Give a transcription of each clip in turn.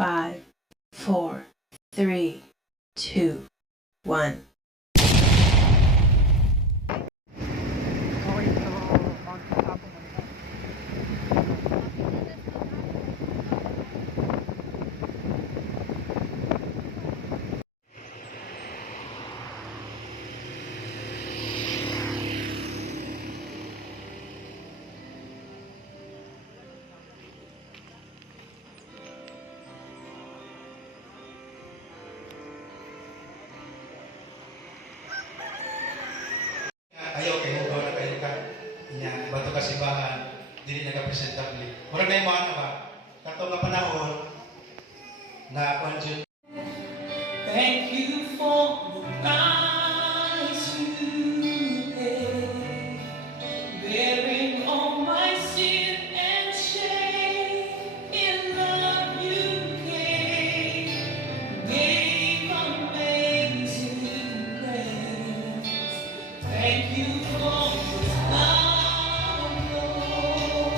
5, 4, 3, 2, 1. Ayaw kayo gawa na kayo ka niya bato ka simbahan dili nagapresentable. Murag na yung mga ba kato nga panahon na kwanjud. Thank you for the price you paid, bearing all my sin and shame. In love you gave amazing grace. Thank you for this love, Lord.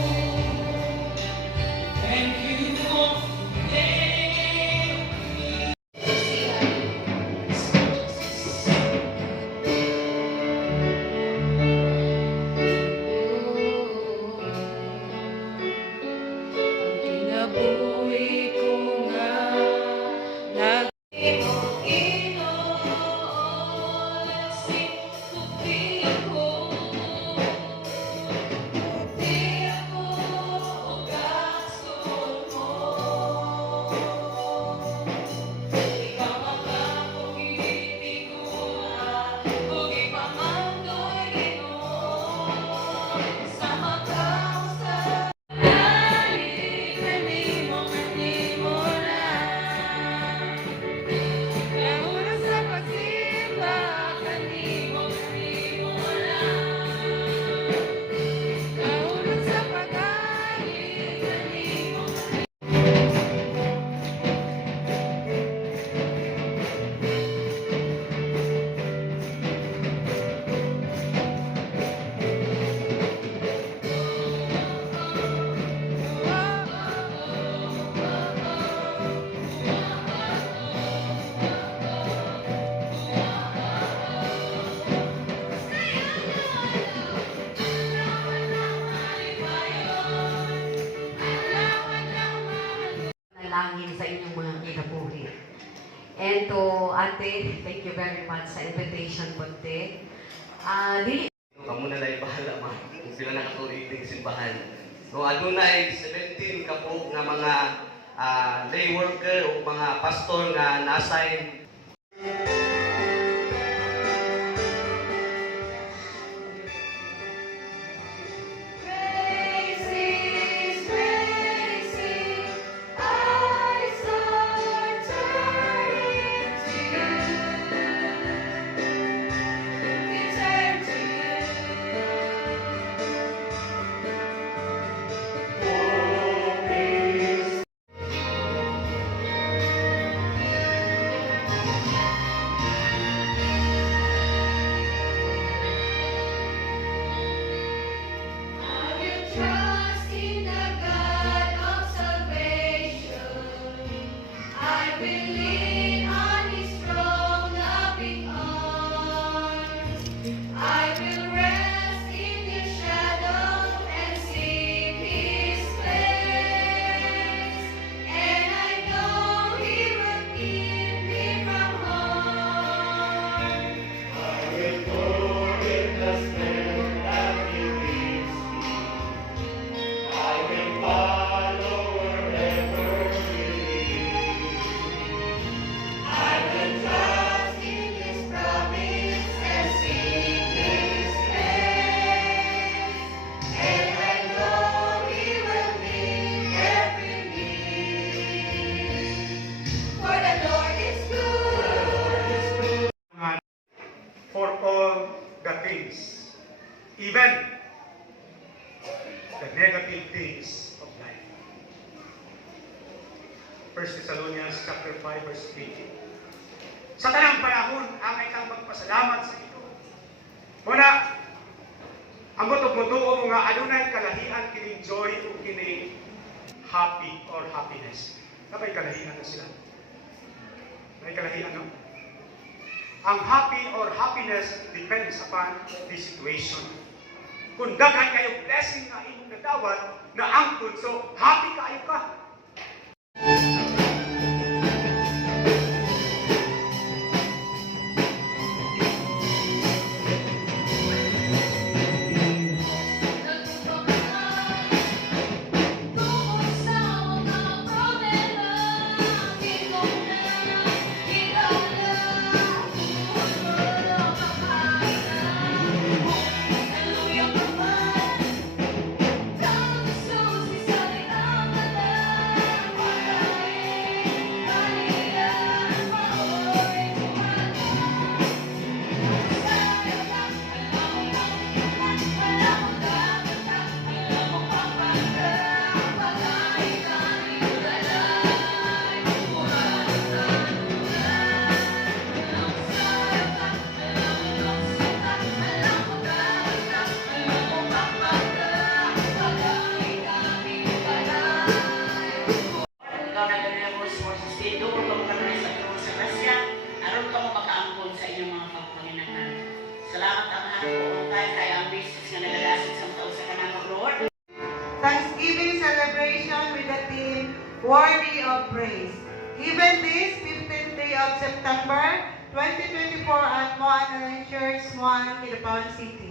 Thank you for the day. Kinabuhi ko nga Langin sa inyong mga kinabuhi. And to Ate, thank you very much sa invitation po, Ate. Dili Kamu na lang bahala ma kung sila nakatuliting simbahan. Kung ano na ay 17 kapog nga mga lay worker o mga pastor nga na-assign. trust in the God of salvation. I will lean on His strong, loving arms. I will rest in His shadow and seek His face. And I know He will keep me from harm. I will go in the strength that He gives me. I will follow wherever He leads. I will trust in His promise and seek His face. And I know He will meet every need. For the Lord is good. For all the things, even the negative things of life. 1 Thessalonians chapter 5 verse 18. Sa tanang panahon, angay kang magpasalamat sa ito. Muna, ang mutuo mo nga adunay kalahian kining joy o kining happy or happiness. na may kalahian na sila. May kalahian, no? Ang happy or happiness depends upon the situation. Kung daghan kayo blessing na imong nadawat na angkon, so happy kayo ka. Ikaw na ganyan mo sa state, doon ka magkaroon sa tulong sa grasya, aron ka mo makaangkon sa inyong mga pagpanginahan. Salamat ang mahal ko, kaya ang business nga nalalasig sa taon sa kanang Lord. Thanksgiving celebration with the theme Worthy of Praise. Given this 15th day of September 2024 at Moan Allen Church, Moan, Kidapawan City.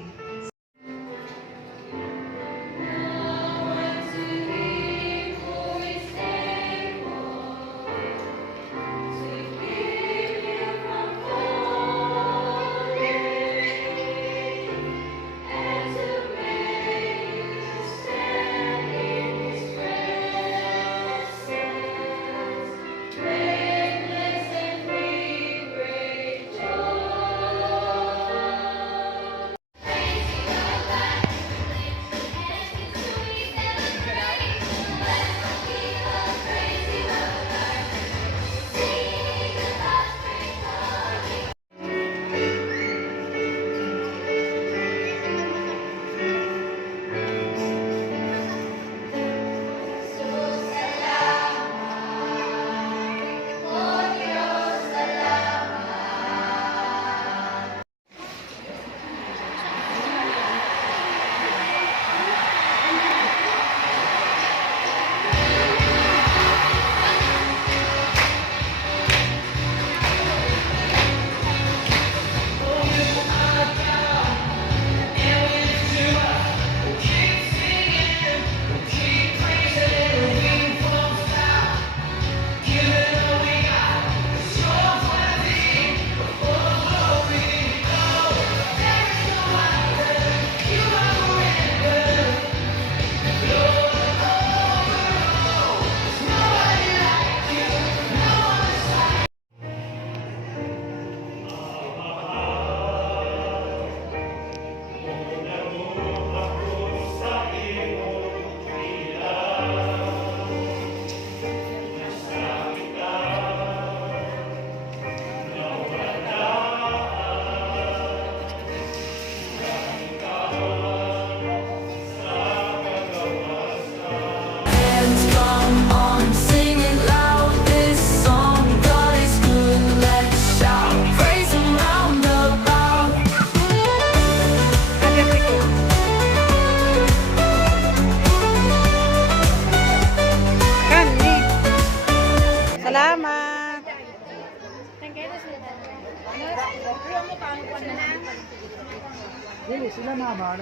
Dili sila mama,